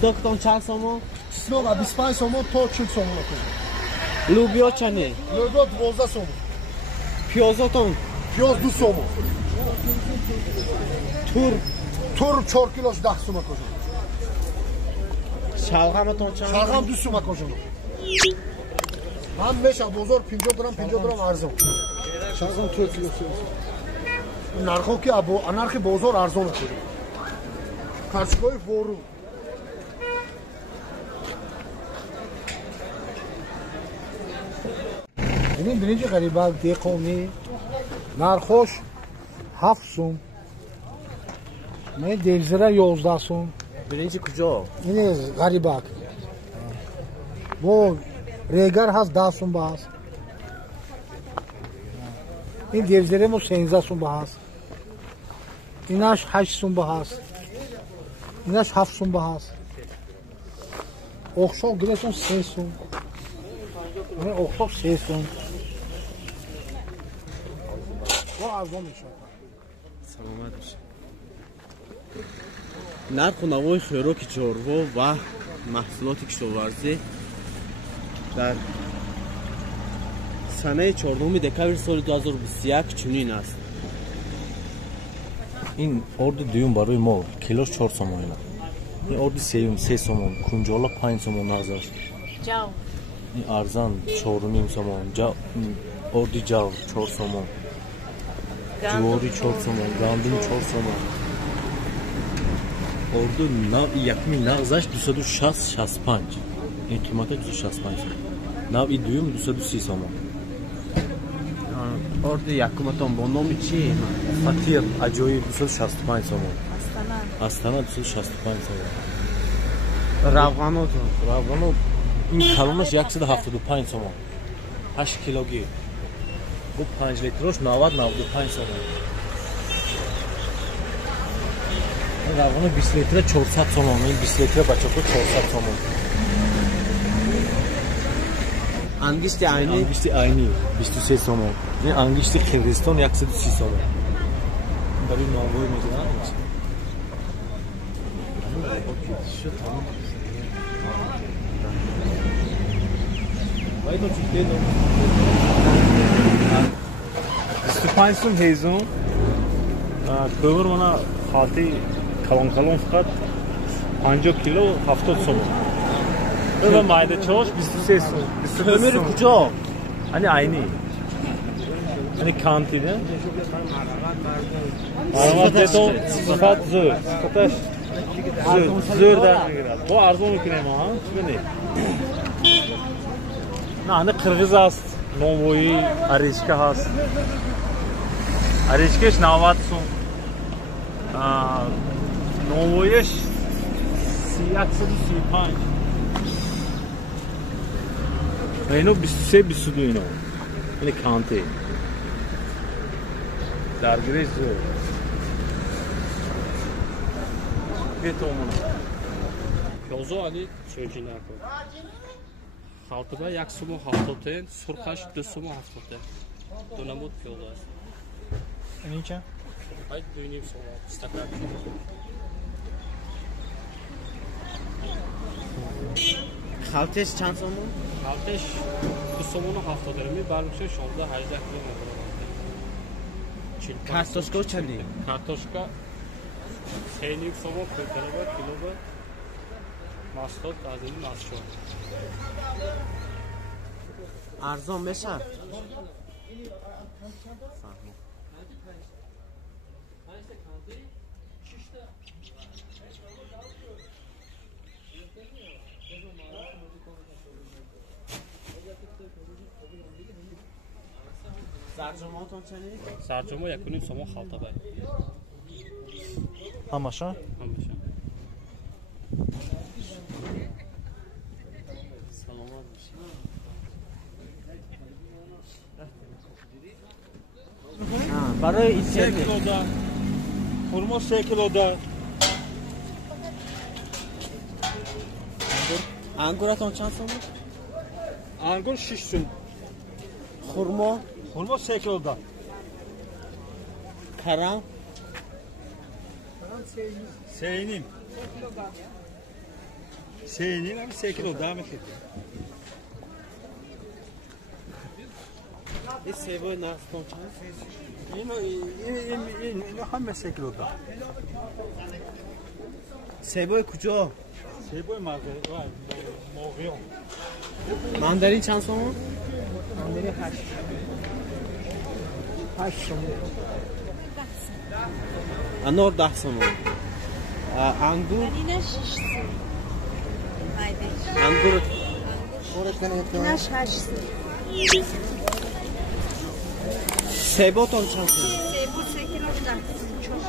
چسناکتون چند سومون؟ چسناک 25 سومون تا 40 سومون کنید. لوبیا چنده؟ لوبیا 12 سومون. پیازاتون؟ پیاز 2 سومون. تور 4 کیلوش 10 سومون کنید. شلغمتون چند؟ شلغم 2 سومون کنید. هم میشه بازار 50 درم ارزون. شلغم 4 کیلو. نرخو که نرخ بازار ارزون کنید. کارچکای ورو. این برنج غریبه دیقومی نرخوش 7 سوم. من دیزره 11 سوم. برنج کجا؟ این غریبه. Bu regar has 10 سوم bahas. این دیزره مو 16 سوم bahas. ایناش 8 سوم bahas. ایناش 7 سوم bahas. Oxşov giresun 3 سوم. من oxşov 3 سوم. Bu arzon میشه. سلامت باشه. نرخ نوای خوراک چاروا و محصولات کشاورزی در سنه 14 دکامبر سال 2021 چنین است. این ارد دوم برای ما کیلوش 4 سومونه. این ارد سوم 3 سومون، کنجالا 5 سومون ارزش. جاو. این ارزان 4.5 سومون. ارد جاو 4 سومون. جواری 4 سومون، گندم 4 سومون. ارد ناو یکمی نغزش 260-65. این قیمت 265 سومون. ناو دوم 230 سومون. ارد یکمتون با نام چی؟ فاتیر اجایی 265 سومون. Astana 265 سومون. روغناتون این کلونش 175 سومون. 8 کیلوگی. Bu 5 litros 90-95 سومون. Ravano 20 litre 400 سومون. این 20 litre بچه‌ها 400 سومون. انگشت عینی؟ انگشت عینی 23 سومون. این انگشت کردستان 130 سومون. برای ناموی میگن. شو تمام. وای تو چیه دو؟ 25 سوم هیزم. کور منا خاطی کلون فقط 50 کیلو 70 سومون. و مایده چاش 23 سوم. kömür کجا؟ hani aynı. Hani kantine. Ama beton sıfat zor. Sıfataş zor der girer. Bu arzon mikine ma ha? Şimdi. Hani Kırgız has, Novoy, Arishka has. Arishkeş navatsun. Novoyeş siyaksı 35. اینو 23-22 اینو یعنی کانته درگیرش زور یه تومونه پیازو علی چوجی نکن خالطبه 1 سومو 70 سرخش 2 سومو 70 دو نمود پیازو است این چه؟ باید 2.5 سومو استکر خالتش چند سومون؟ خالتش 2 سومون و 70 درمی برمیشه 16-18 کیلو کارتوشکا چندی؟ کارتوشکا 3.5 سومو کیلو به ماستود از این ماستود ارزان بشه؟ سرجماتون چنید؟ سرجمه 1.5 سومون خالطه باید همشا؟ همشا سلامت باشی برای این 3 کیلو دا خورما 3 کیلو دا انگورتون چند سومون؟ انگور 6 سوم خورما 3 کیلو دا کرم 3.5 Senin ama 3 kilo devam et. این سیبای نفتون چند؟ اینو همه 3 کیلو دا. سیبای کجا؟ سیبای موقعیون. مندرین چند سومون؟ مندری 8 تومن. انار 10 سومون. انگور؟ انگور اینش 8 سیباتون چند سومون؟ سیبو 3 کیلو 10 çok.